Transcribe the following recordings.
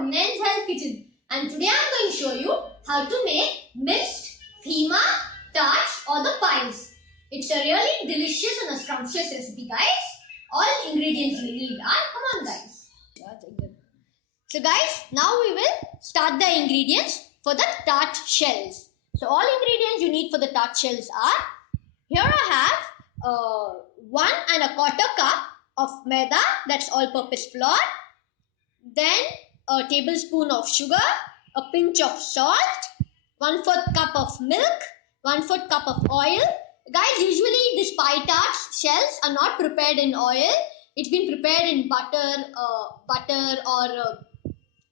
from Nain's Health Kitchen, and today I am going to show you how to make minced keema, tarts or the pies. It's a really delicious and a scrumptious recipe, guys. All ingredients you need are, come on guys. So guys, now we will start the ingredients for the tart shells. So all ingredients you need for the tart shells are, here I have 1¼ cup of maida, that's all-purpose flour, then a tablespoon of sugar, a pinch of salt, 1/4 cup of milk, 1/4 cup of oil. Guys, usually these pie tart shells are not prepared in oil. It's been prepared in butter or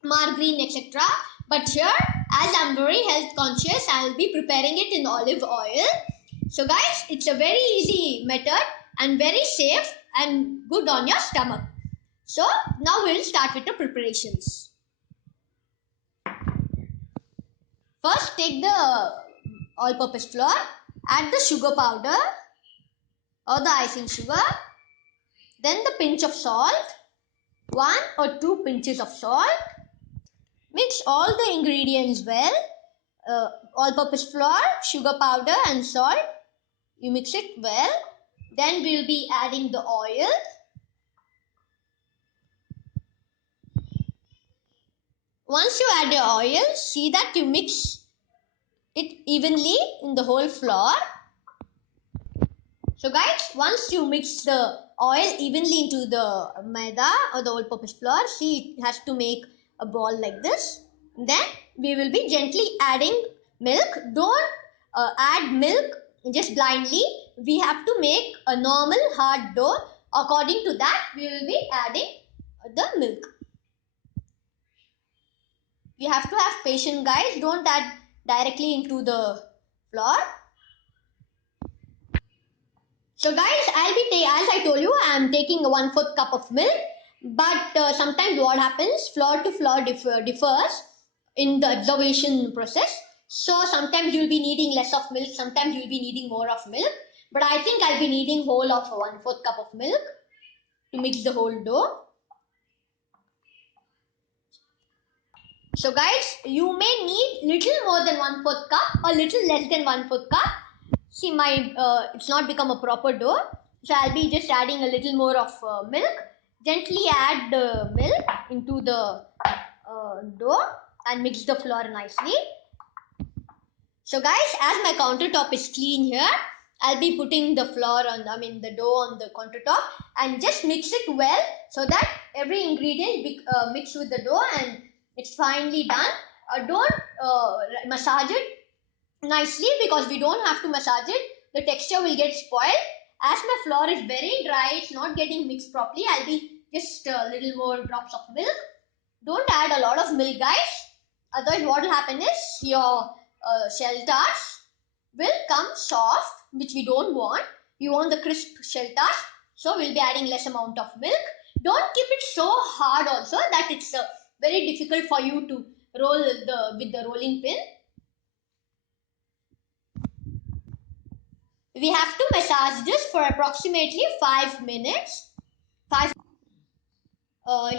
margarine, etc. But here, as I'm very health conscious, I will be preparing it in olive oil. So guys, it's a very easy method and very safe and good on your stomach. So now we'll start with the preparations. First, take the all-purpose flour, add the sugar powder or the icing sugar, then the pinch of salt, 1 or 2 pinches of salt. Mix all the ingredients well, all-purpose flour, sugar powder and salt. You mix it well. Then we will be adding the oil. Once you add the oil, see that you mix it evenly in the whole flour. So guys, once you mix the oil evenly into the maida or the all-purpose flour, see it has to make a ball like this. Then we will be gently adding milk. Don't add milk just blindly. We have to make a normal hard dough. According to that, we will be adding the milk. You have to have patience, guys. Don't add directly into the flour. So guys, as I told you, I am taking a 1/4 cup of milk. But sometimes what happens, flour to flour differs in the absorption process. So sometimes you'll be needing less of milk, sometimes you'll be needing more of milk. But I think I'll be needing whole of 1/4 cup of milk to mix the whole dough. So guys, you may need little more than 1/4 cup or little less than 1/4 cup. See, it's not become a proper dough. So I'll be just adding a little more of milk. Gently add the milk into the dough and mix the flour nicely. So guys, as my countertop is clean here, I'll be putting the flour the dough on the countertop and just mix it well so that every ingredient mix with the dough and it's finely done. Don't massage it nicely because we don't have to massage it. The texture will get spoiled. As my flour is very dry, it's not getting mixed properly. I'll be just a little more drops of milk. Don't add a lot of milk, guys. Otherwise, what will happen is your shell tarts will come soft, which we don't want. We want the crisp shell tarts. So we'll be adding less amount of milk. Don't keep it so hard also that it's very difficult for you to roll with the rolling pin. We have to massage this for approximately 5 minutes.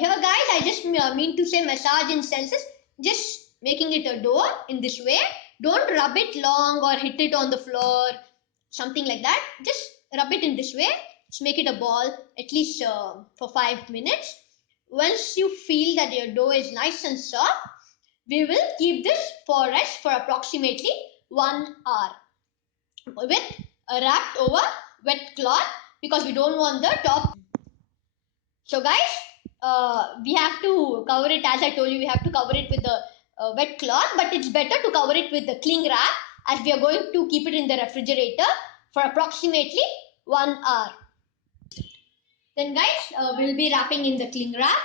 Here guys, I just mean to say massage in senses, just making it a dough in this way. Don't rub it long or hit it on the floor, something like that. Just rub it in this way. Just make it a ball at least for 5 minutes. Once you feel that your dough is nice and soft, we will keep this for rest for approximately 1 hour with wrapped over wet cloth because we don't want the top. So guys, we have to cover it, as I told you, we have to cover it with the wet cloth, but it's better to cover it with the cling wrap as we are going to keep it in the refrigerator for approximately 1 hour. Then guys, we'll be wrapping in the cling wrap.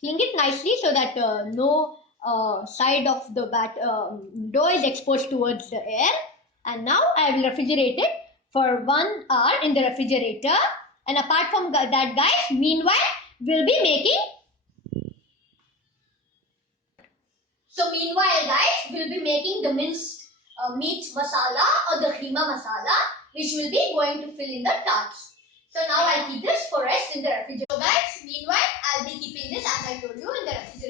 Cling it nicely so that no side of the dough is exposed towards the air. And now I will refrigerate it for 1 hour in the refrigerator. And apart from that, guys, meanwhile, we'll be making. So meanwhile, guys, we'll be making the minced meat masala or the keema masala, which will be going to fill in the tarts. So now I'll keep this for rest in the refrigerator. So guys, meanwhile, I'll be keeping this, as I told you, in the refrigerator.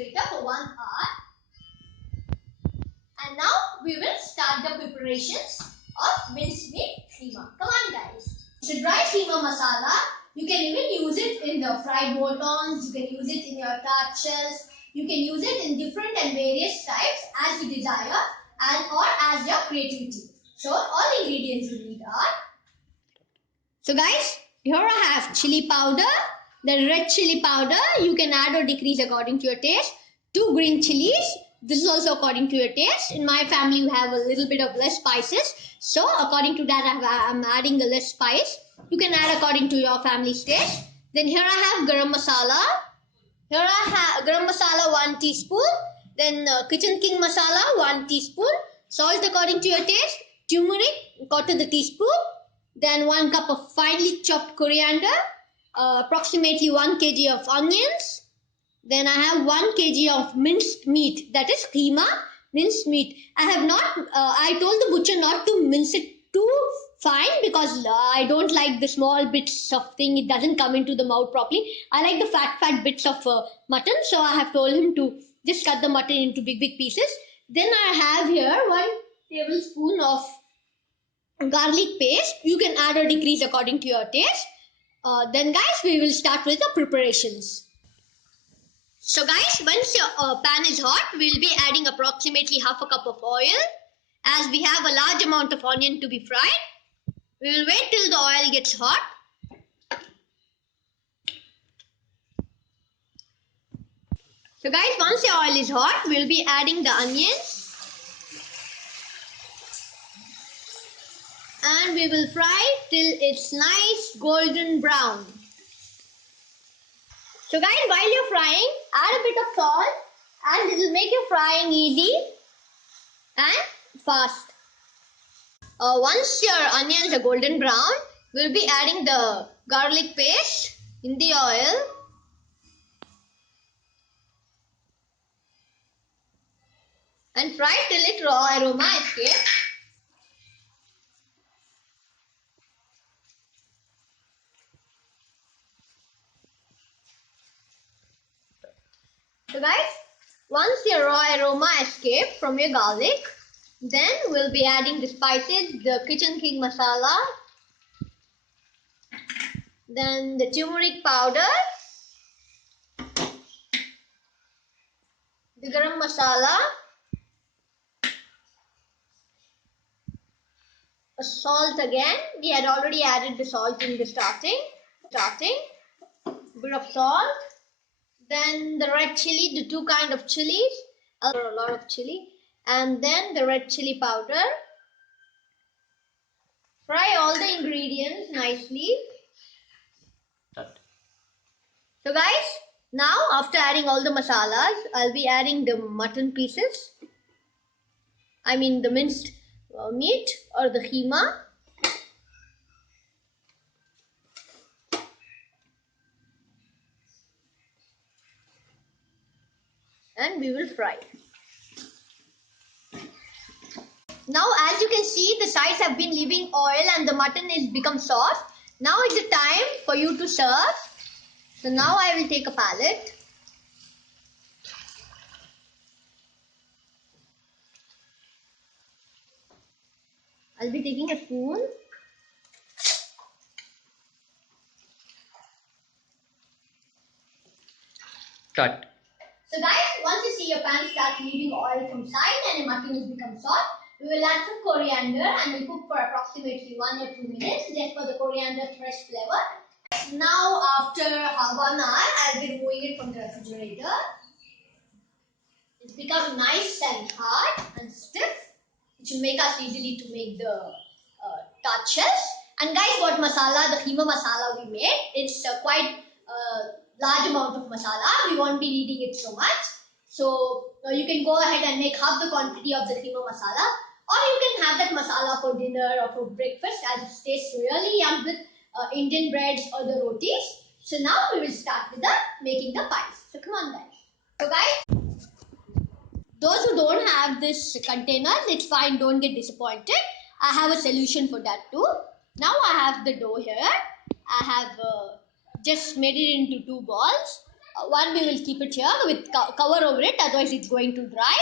preparations of minced meat keema. Come on guys. It's a dry keema masala. You can even use it in the fried wontons. You can use it in your tart shells. You can use it in different and various types as you desire or as your creativity. So all the ingredients you need are. So guys, here I have chili powder. The red chili powder you can add or decrease according to your taste. 2 green chillies. This is also according to your taste. In my family, we have a little bit of less spices. So according to that, I'm adding a less spice. You can add according to your family's taste. Then here I have garam masala. Here I have garam masala 1 teaspoon. Then kitchen king masala 1 teaspoon. Salt according to your taste. Turmeric 1/4 teaspoon. Then 1 cup of finely chopped coriander. Approximately 1 kg of onions. Then I have 1 kg of minced meat, that is keema, minced meat. I told the butcher not to mince it too fine because I don't like the small bits of thing. It doesn't come into the mouth properly. I like the fat bits of mutton. So I have told him to just cut the mutton into big pieces. Then I have here 1 tablespoon of garlic paste. You can add or decrease according to your taste. Then guys, we will start with the preparations. So guys, once your pan is hot, we'll be adding approximately half a cup of oil. As we have a large amount of onion to be fried, we will wait till the oil gets hot. So guys, once the oil is hot, we'll be adding the onions. And we will fry till it's nice golden brown. So guys, while you're frying, add a bit of salt and it will make your frying easy and fast. Once your onions are golden brown, we'll be adding the garlic paste in the oil. And fry till its raw aroma escapes. So guys, once your raw aroma escapes from your garlic, then we'll be adding the spices, the kitchen king masala, then the turmeric powder, the garam masala, salt again. We had already added the salt in the starting. Bit of salt. Then the red chili, the 2 kind of chilies, a lot of chili, and then the red chili powder. Fry all the ingredients nicely. So guys, now after adding all the masalas, I'll be adding the mutton pieces. I mean the minced meat or the keema. And we will fry. Now as you can see, the sides have been leaving oil and the mutton is become soft. Now is the time for you to serve. So now I will take a palette. I'll be taking a spoon. Cut. So guys, once you see your pan start leaving oil from side and your mutton has become soft, we will add some coriander and we'll cook for approximately 1 or 2 minutes just for the coriander fresh flavor. Now after half an hour, I'll be removing it from the refrigerator. It's become nice and hard and stiff, which will make us easily to make the tart shells. And guys, what masala, the keema masala we made, it's quite large amount of masala. We won't be needing it so much. So you can go ahead and make half the quantity of the keema masala, or you can have that masala for dinner or for breakfast, as it tastes really yum with Indian breads or the rotis. So now we will start with making the pies. So come on guys. So guys, those who don't have this containers, it's fine, don't get disappointed. I have a solution for that too. Now I have the dough here. I have just made it into 2 balls. One we will keep it here with cover over it, otherwise it's going to dry.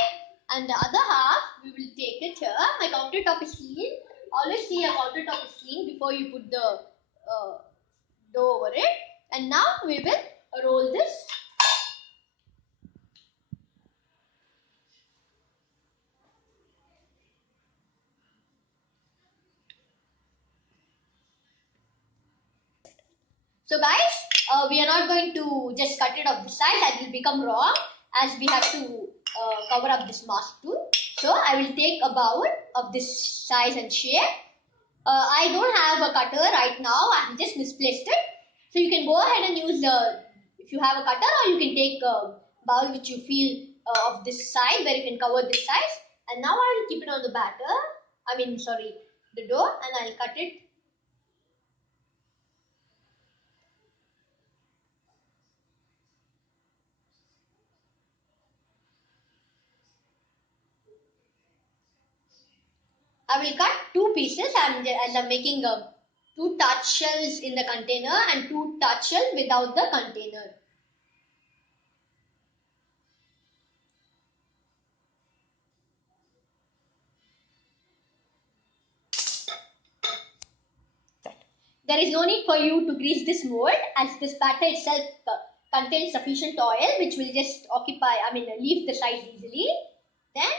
and the other half we will take it here. My countertop is clean. Always see your countertop is clean before you put the dough over it. And now we will roll this. So guys, we are not going to just cut it off the side, that will become wrong, as we have to cover up this mask too. So I will take a bowl of this size and shape. I don't have a cutter right now, I have just misplaced it. So you can go ahead and use, if you have a cutter, or you can take a bowl which you feel of this size, where you can cover this size. And now I will keep it on the the dough, and I will cut it. I will cut two pieces, as I'm making two tart shells in the container and two tart shells without the container. There is no need for you to grease this mold, as this batter itself contains sufficient oil, which will just leave the sides easily. Then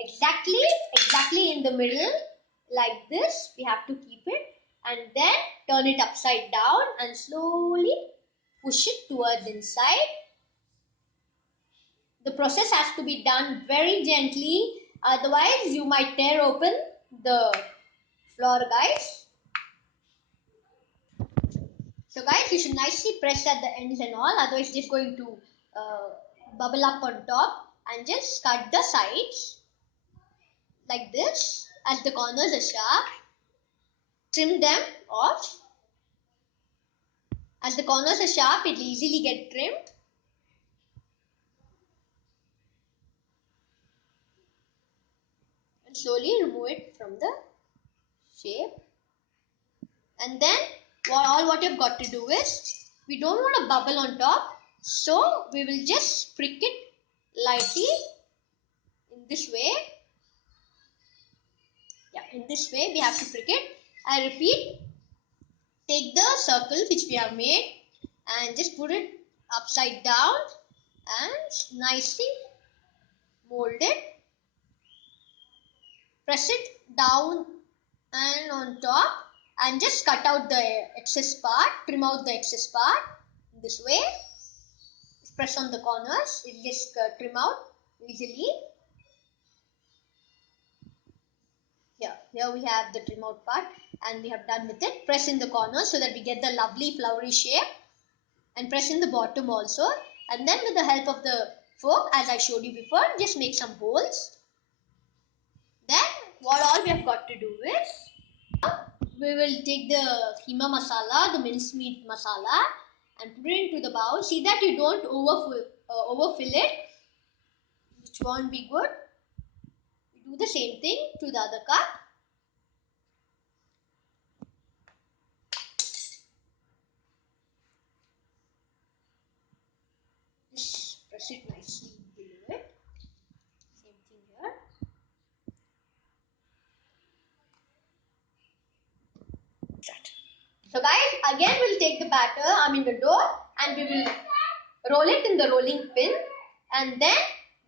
exactly in the middle, like this, we have to keep it, and then turn it upside down and slowly push it towards inside. The process has to be done very gently, otherwise you might tear open the flour, guys. So guys, you should nicely press at the ends and all, otherwise it's just going to bubble up on top. And just cut the sides like this, as the corners are sharp. Trim them off. As the corners are sharp, it will easily get trimmed. And slowly remove it from the shape. And then what you've got to do is, we don't want a bubble on top, so we will just prick it lightly in this way. Yeah, in this way we have to prick it. I repeat, take the circle which we have made and just put it upside down and nicely mold it. Press it down and on top, and just cut out the excess part, trim out the excess part in this way. Just press on the corners, it just trim out easily. Here we have the trim out part, and we have done with it. Press in the corners so that we get the lovely flowery shape, and press in the bottom also. And then with the help of the fork, as I showed you before, just make some holes. Then what all we have got to do is, we will take the keema masala, the mincemeat masala, and put it into the bowl. See that you don't overfill it, which won't be good. We do the same thing to the other cup. Just press it nicely below it. Same thing here. So guys, again we'll take the the dough, and we will roll it in the rolling pin, and then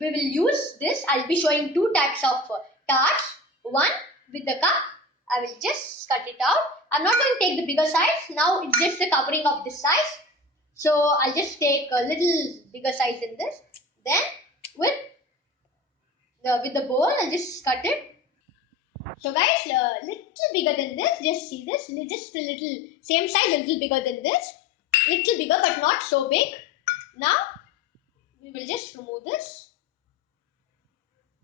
we will use this. I'll be showing two types of tarts. One with the cup. I will just cut it out. I'm not going to take the bigger size. Now it's just the covering of this size. So I'll just take a little bigger size in this. Then with the bowl, I'll just cut it. So guys, little bigger than this. Just see this. Just a little, same size, a little bigger than this. Little bigger, but not so big. Now we will just remove this,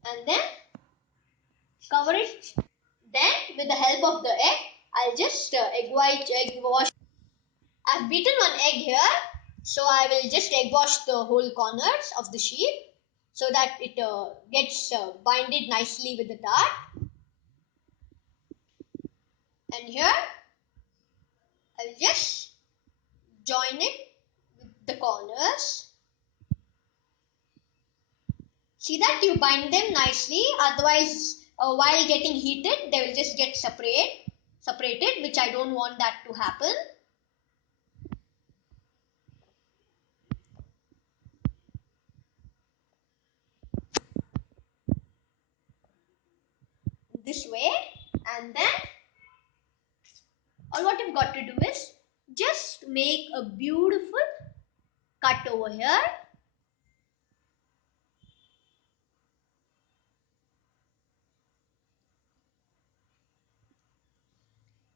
and then cover it. Then with the help of the egg, I'll just egg wash. I've beaten one egg here, so I will just egg wash the whole corners of the sheet so that it gets binded nicely with the tart. And here I will just join it with the corners. See that you bind them nicely, otherwise while getting heated they will just get separated, which I don't want that to happen. This way, and then all what you've got to do is just make a beautiful cut over here.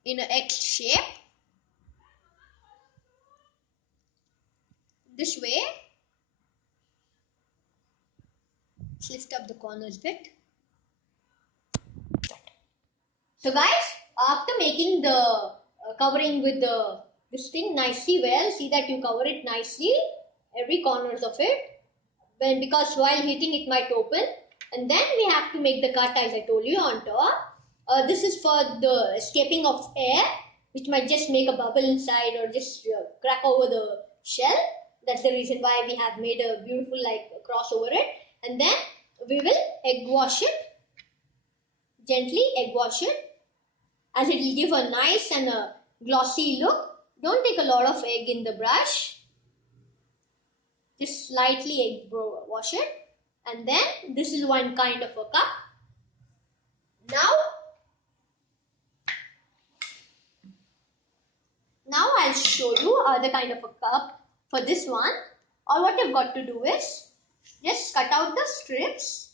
In an X shape. This way. Let's lift up the corners a bit. So guys, after making the covering with this thing nicely well, see that you cover it nicely, every corners of it, because while heating it might open, and then we have to make the cut as I told you on top. This is for the escaping of air, which might just make a bubble inside or just crack over the shell. That's the reason why we have made a beautiful cross over it. And then we will egg wash it, gently egg wash it, as it will give a nice and a glossy look. Don't take a lot of egg in the brush. Just slightly egg wash it. And then this is one kind of a cup. Now I'll show you other kind of a cup for this one. All what you've got to do is just cut out the strips.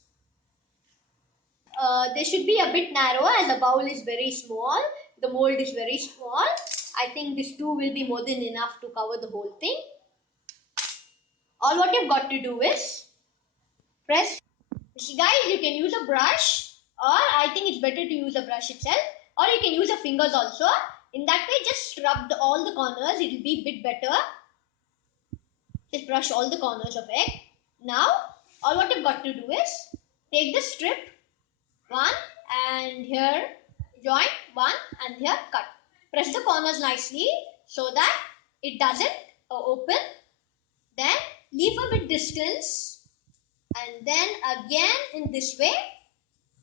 They should be a bit narrow as the bowl is very small. The mold is very small. I think this too will be more than enough to cover the whole thing. All what you've got to do is press. See guys, you can use a brush, or I think it's better to use a brush itself, or you can use your fingers also. In that way, just rub all the corners. It will be a bit better. Just brush all the corners of egg. Now, all what you've got to do is take the strip, one, and here join, one, and here cut. Press the corners nicely so that it doesn't open. Then leave a bit distance, and then again in this way,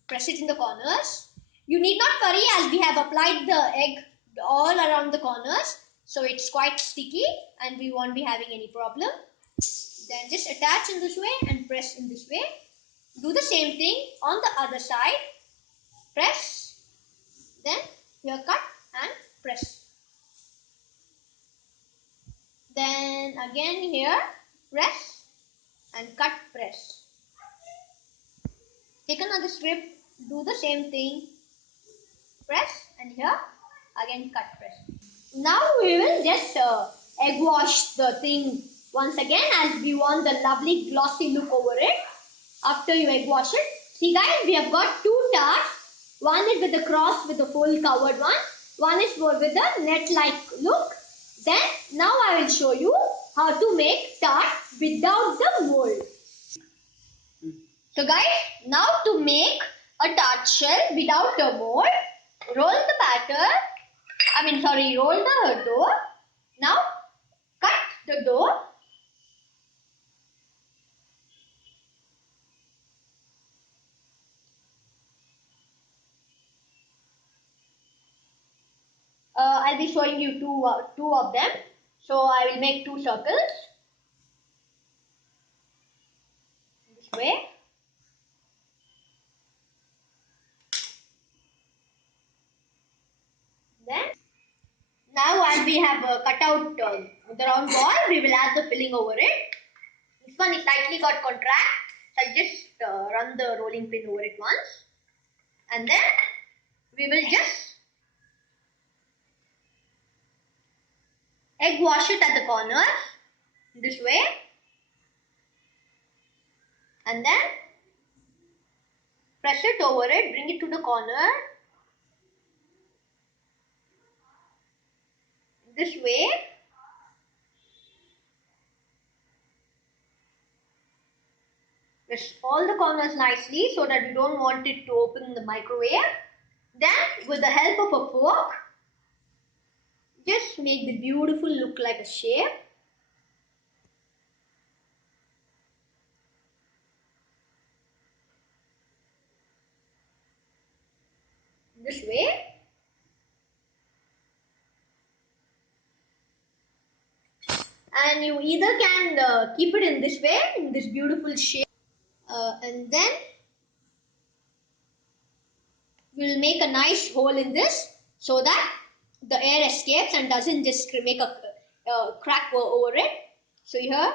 press it in the corners. You need not worry, as we have applied the egg all around the corners, so it's quite sticky and we won't be having any problem. Then just attach in this way and press in this way. Do the same thing on the other side. Press, then here cut and press. Then again here press and cut, press. Take another strip, do the same thing, press, and here again cut, press. Now we will just egg wash the thing once again, as we want the lovely glossy look over it. After you egg wash it, see guys, we have got two tarts. One is with the cross with the full covered one is with the net like look. Then now I will show you how to make tart without the mold. So guys, now to make a tart shell without a mold, roll the dough. Now cut the dough. I'll be showing you two of them. So I will make two circles. This way. Then, now as we have cut out the round ball, we will add the filling over it. This one is slightly got contract, so I just run the rolling pin over it once. And then we will just egg wash it at the corners, this way. And then press it over it, bring it to the corner, this way. Press all the corners nicely so that you don't want it to open in the microwave. Then with the help of a fork, just make the beautiful look like a shape. this way. And you either can keep it in this way, in this beautiful shape, and then we'll make a nice hole in this so that the air escapes and doesn't just make a crack over it. So here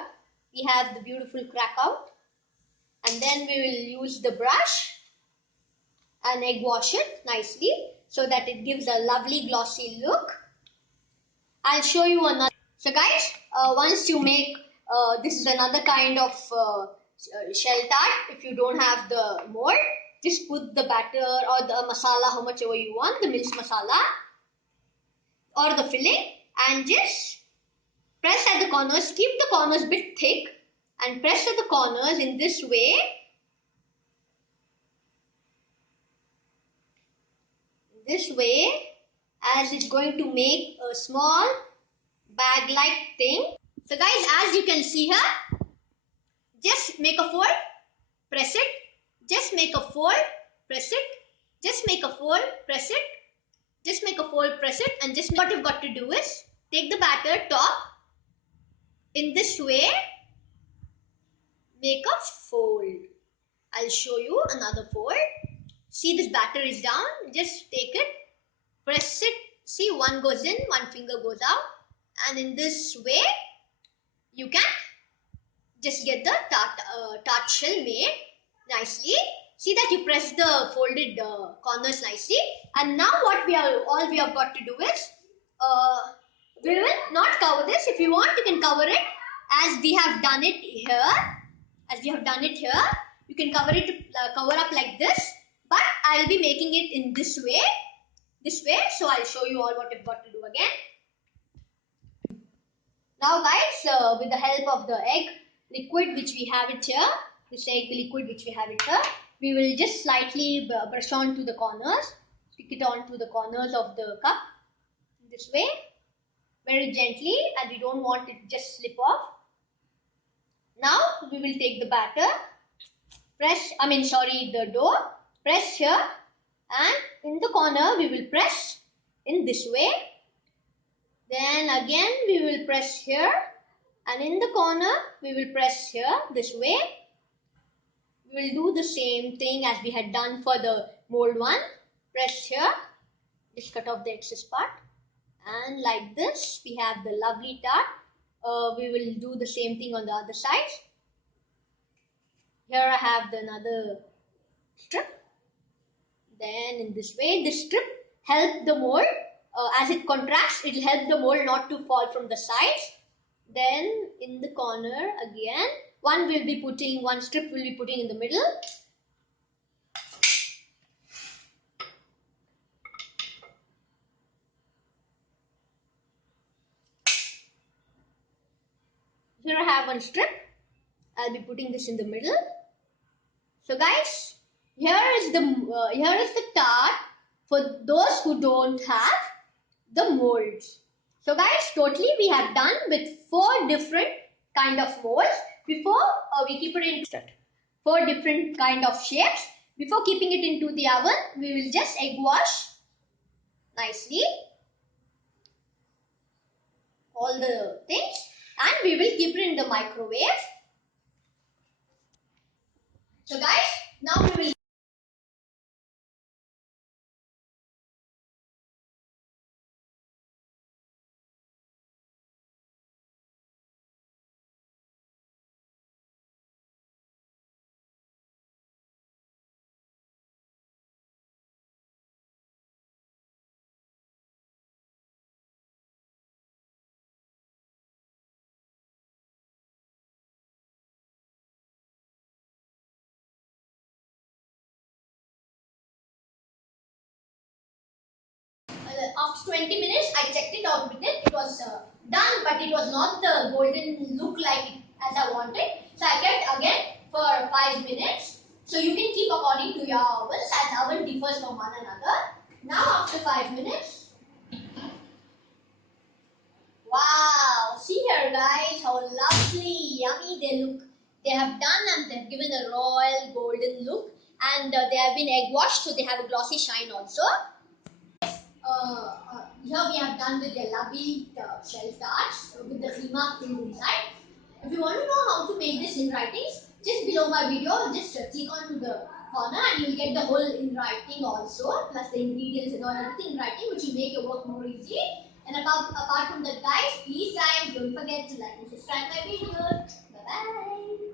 we have the beautiful crack out, and then we will use the brush and egg wash it nicely so that it gives a lovely glossy look. I'll show you another. So guys, once you make, this is another kind of shell tart. If you don't have the mold, just put the batter or the masala, how much ever you want, the minced masala or the filling, and just press at the corners. Keep the corners a bit thick and press at the corners in this way. This way, as it's going to make a small bag-like thing. So guys, as you can see here, just make a fold, press it, just make a fold, press it, just make a fold, press it, just make a fold, press it, and just what you've got to do is take the batter top in this way, make a fold. I'll show you another fold. See, this batter is down, just take it, press it, see, one goes in, one finger goes out, and in this way you can just get the tart shell made nicely. See that you press the folded corners nicely. And now what all we have got to do is, we will not cover this. If you want, you can cover it as we have done it here. As we have done it here, you can cover it, cover up like this. But I will be making it in this way. So I'll show you all what I've got to do again. Now guys, with the help of the egg liquid which we have it here, this egg liquid which we have it here, we will just slightly brush on to the corners, stick it on to the corners of the cup this way, very gently, and we don't want it to just slip off. Now we will take the batter, the dough, press here, and in the corner we will press in this way. Then again we will press here, and in the corner we will press here this way. We will do the same thing as we had done for the mold one. Press here, just cut off the excess part, and like this we have the lovely tart. We will do the same thing on the other side. Here I have another strip. Then in this way, this strip helps the mold. As it contracts, it will help the mold not to fall from the sides. Then in the corner again, one strip will be putting in the middle. Here I have one strip. I'll be putting this in the middle. So guys, here is the tart for those who don't have the molds. So guys, totally we have done with 4 different kind of molds. Before we keep it in 4 different kind of shapes. Before keeping it into the oven, we will just egg wash nicely all the things, and we will keep it in the microwave. So guys, now we will after 20 minutes, I checked it out with it. It was done, but it was not the golden look like as I wanted. So I kept again for 5 minutes. So you can keep according to your ovens, as oven differs from one another. Now after 5 minutes, wow! See here, guys, how lovely, yummy they look. They have done and they have given a royal golden look, and they have been egg washed, so they have a glossy shine also. here we have done with the lovely shell tarts with the keema filled inside. If you want to know how to make this in writings, just below my video, just click onto the corner and you'll get the whole in writing also, plus the ingredients and all everything in writing, which will make your work more easy. And apart from that, guys, please guys don't forget to like and subscribe my videos. Bye bye.